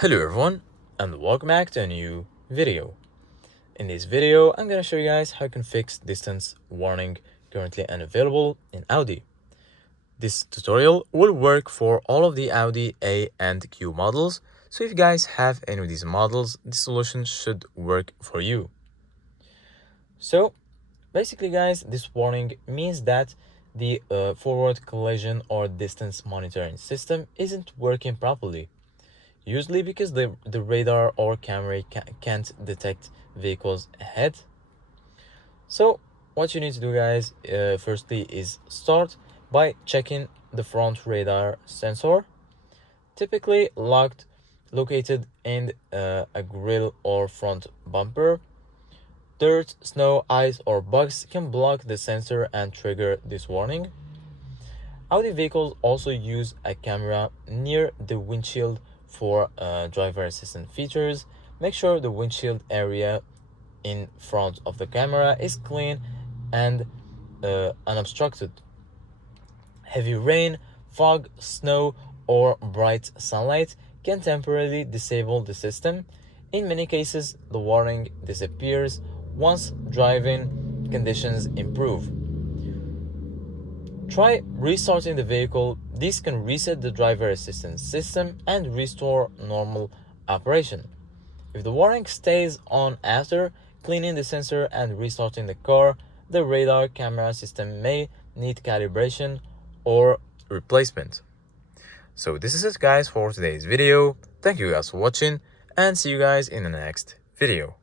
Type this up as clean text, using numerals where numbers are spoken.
Hello everyone, and welcome back to a new video. In this video, I'm gonna show you guys how you can fix distance warning currently unavailable in Audi. This tutorial will work for all of the Audi A and Q models, so if you guys have any of these models, this solution should work for you. So basically guys, this warning means that the forward collision or distance monitoring system isn't working properly. Usually because the radar or camera can't detect vehicles ahead. So what you need to do guys, firstly is start by checking the front radar sensor, typically located in a grille or front bumper. Dirt, snow, ice or bugs can block the sensor and trigger this warning. Audi vehicles also use a camera near the windshield for driver assistant features. Make sure the windshield area in front of the camera is clean and unobstructed. Heavy rain, fog, snow, or bright sunlight can temporarily disable the system. In many cases, the warning disappears once driving conditions improve. Try restarting the vehicle. This can reset the driver assistance system and restore normal operation. If the warning stays on after cleaning the sensor and restarting the car, the radar camera system may need calibration or replacement. So this is it guys for today's video. Thank you guys for watching and see you guys in the next video.